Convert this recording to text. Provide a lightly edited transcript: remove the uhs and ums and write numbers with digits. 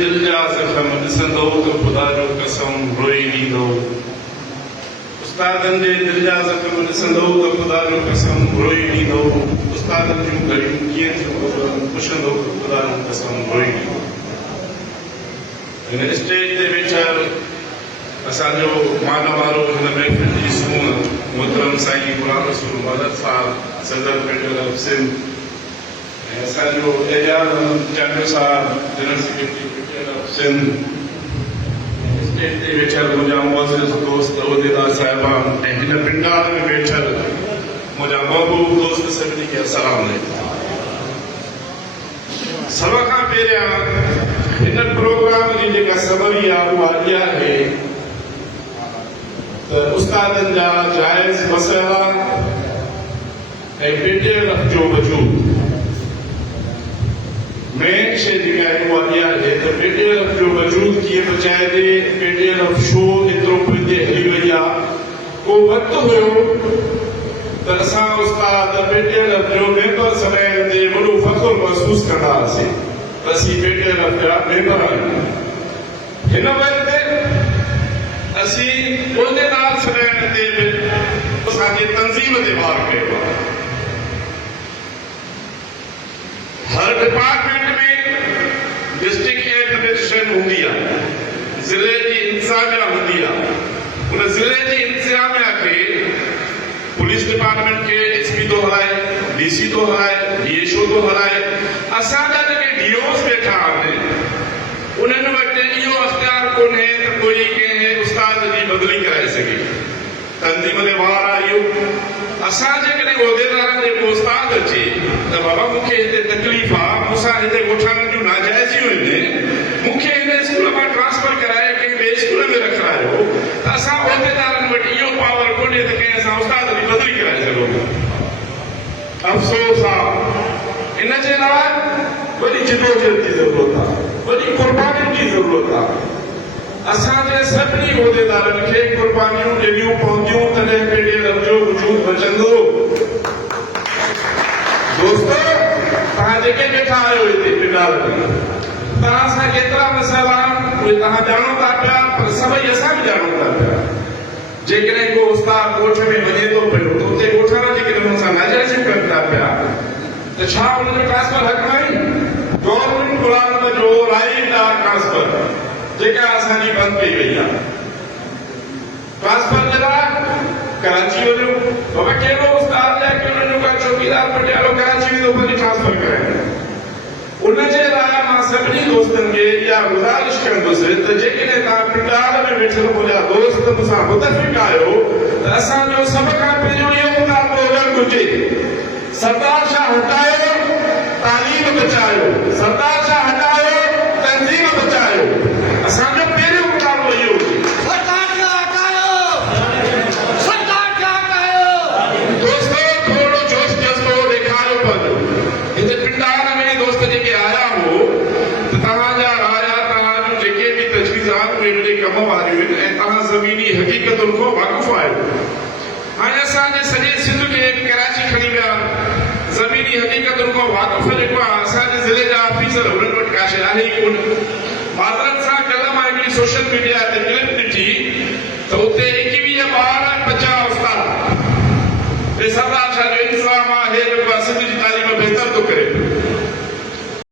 दिल जा ज़ख़्म ॾिसंदो त ख़ुदा जो कसम रोई ॾींदो। उस्तादनि जे दिल जा ज़ख़्म ॾिसंदो त ख़ुदा जो कसम रोई ॾींदो। उस्तादनि जूं घड़ियूं कीअं थियूं पुछंदो त ख़ुदा जो कसम रोई ॾींदो। हिन स्टेज ते वेठल असांजो मान वारो हिन महफ़िल जी सूंह मोहतरम साईं गुलाम रसूल मदद साहब सदर फेडरल ऑफ सिंध ऐं असांजो एजाज़ अहमद चांडियो साहब general secretary federal of Sindh stage ते वेठल मुंहिंजा मुअज़्ज़िज़ दोस्त उहिदेदार साहिबान ऐं हिन पिंडाल में वेठल मुंहिंजा महबूब दोस्त सभिनी खे अस्सलाम अलैकुम। सभ खां पहिरियां हिन प्रोग्राम जी जेका सबबी आहे उहा इहा आहे त उस्तादनि जा जाइज़ मसइला ऐं पेटियल जो वजूद मेन शइ जेका आहे उहा इहा आहे त पेटियल जो वजूद कीअं बचाइजे। पेटियल शो एतिरो पंहिंजे हली वई आहे। को वक़्तु हुयो त असां उस्ताद पेटियल जो मेंबर समय ते वॾो फ़ख़्रु महसूसु कंदा हुआसीं त असीं पेटियल जा मेंबर आहियूं। हिन वक़्तु असीं उहिदेदार समय ते असांजी तंज़ीम ते वार कयो आहे। हर डिपार्टमेंट में डिस्ट्रिक्ट एडमिनिस्ट्रेशन हूंदी आहे, ज़िले जी इंतज़ामिया हूंदी आहे। उन ज़िले जी इंतज़ामिया खे पुलिस डिपार्टमेंट खे एसपी थो हलाए, डीसी थो हलाए, डीएसओ थो हलाए। असांजा जेके डीओस वेठा आहिनि उन्हनि वटि इहो अख़्तियार कोन्हे त कोई कंहिं उस्ताद जी बदिली कराए सघे। तंज़ीम ते वार आहे इहो। असां जेकॾहिं उहिदेदारनि जे को उस्ताद अचे त बाबा मूंखे हिते तकलीफ़ आहे, मूंसां हिते ॻोठाणनि जूं नाजाइज़ियूं आहिनि, मूंखे हिन स्कूल मां ट्रांसफर कराए कंहिं ॿिए स्कूल में रखायो, त असां उहिदेदारनि वटि इहो पावर कोन्हे त कंहिं असां उस्ताद जी बदिली कराए सघूं। अफ़सोस आहे। इन जे अलावा वॾी जिदोजहद जी ज़रूरत आहे, वॾी क़ुर्बानियुनि जी ज़रूरत आहे। असांजे सभिनी उहिदेदारनि खे क़ुर्बानियूं ॾियणियूं पवंदियूं, तॾहिं पेटियल जो वजूद बचंदो। दोस्तो, तव्हां जेके वेठा आहियो हिते पिंडाल में, तव्हां सां केतिरा मसइला उहे तव्हां ॼाणो था पिया, पर सभई असां बि ॼाणूं था पिया। जेकॾहिं को उस्ताद ॻोठ में वञे थो पियो त उते ॻोठाणा जेकॾहिं हुन सां नाजाइज़ियूं कनि था पिया त छा हुनजो ट्रांसफर हक़ न आहे? गवर्नमेंट मुलाज़िम जो राइट आहे ट्रांसफर, जेका असांजी बंदि कई वई आहे। ट्रांसफर जे लाइ कराची वञो, बाबा कहिड़ो उस्ताद आहे कि हुनजो का चौकीदार पटियालो कराची वेंदो वरी ट्रांसफर कराए। उनजे लाइ मां सभिनी दोस्तनि खे इहा गुज़ारिश कंदुसि त जेकॾहिं तव्हां पिंडाल में वेठल मुंहिंजा दोस्त मूंसां मुतफ़िक़ आहियो त असांजो सभ खां पहिरियों इहो मुतालबो हुजणु घुरिजे, सरदार शाह हटायो, तालीम बचायो। सरदार शाह हटायो, तंज़ीम बचायो। असांजो पहिरियों मुतालबो इहो हुजे। सरदार शाह हटायो, सरदार शाह हटायो। दोस्तो, थोरो जोश जज़्बो ॾेखारियो पंहिंजो। हिते पिंडाल में दोस्त जेके आया हो त तव्हांजा राया, तव्हां जूं जेके बि तजवीज़ात उहे हिते कम वारियूं आहिनि ऐं तव्हां ज़मीनी हक़ीक़तुनि खां वाक़ुफ़ आहियो। हाणे असांजे सॼे सिंध खे कराची खणी विया, ज़मीनी हक़ीक़तुनि खां वाक़ुफ़ जेको आहे असांजे ज़िले जा ऑफिसर, हुननि वटि का शइ आहे ई कोन। माज़रत सां कल्ह मां हिकिड़ी सोशल मीडिया ते